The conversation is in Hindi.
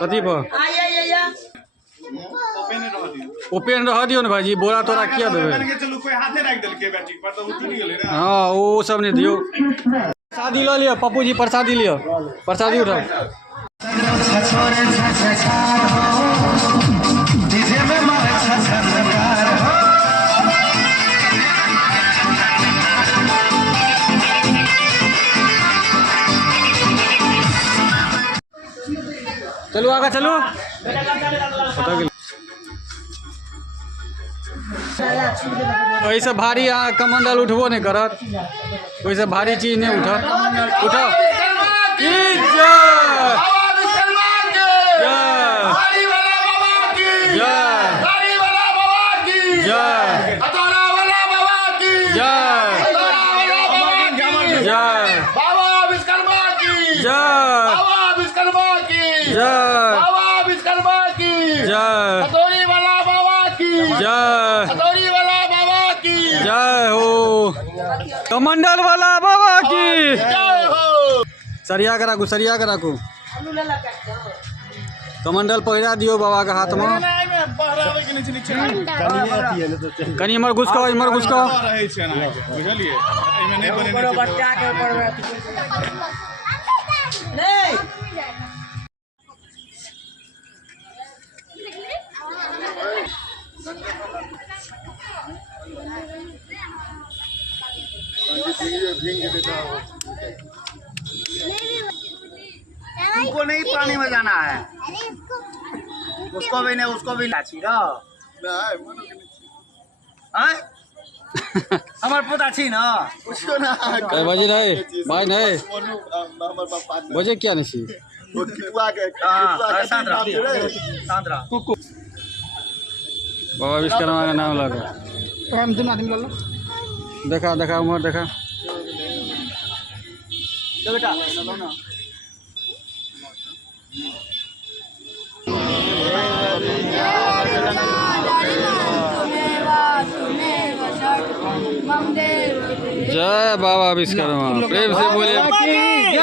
कथी पर ओपेन रह दियो ना भाईजी, बोरा तोरा किया देबे। हाँ वो सब नहीं दियो। प्रसादी लो लियो पप्पू जी, प्रसादी लियो, प्रसादी उठाओ। चलो आगे चलो। वैसे भारी कमंडल उठबो नहीं करत, वैसे भारी चीज नहीं उठत। उठो कमंडल वाला बाबा की सरिया करा को, सरिया करा को कमंडल पहिरा दियो बाबा के हाथ में। कनी इमर घुसको, इमर घुसको। तुमको नहीं पानी में जाना है, उसको भी नहीं, उसको भी लाची ना हमार पोता छी ना, उसको ना बजे नहीं भाई नहीं बजे क्या नहीं बाबा विश्वकर्मा का नाम लगा। हम दोनों आदमी लो देखा देखा उमर देखा बेटा जय बाबा विश्वकर्मा, प्रेम से बोले जय।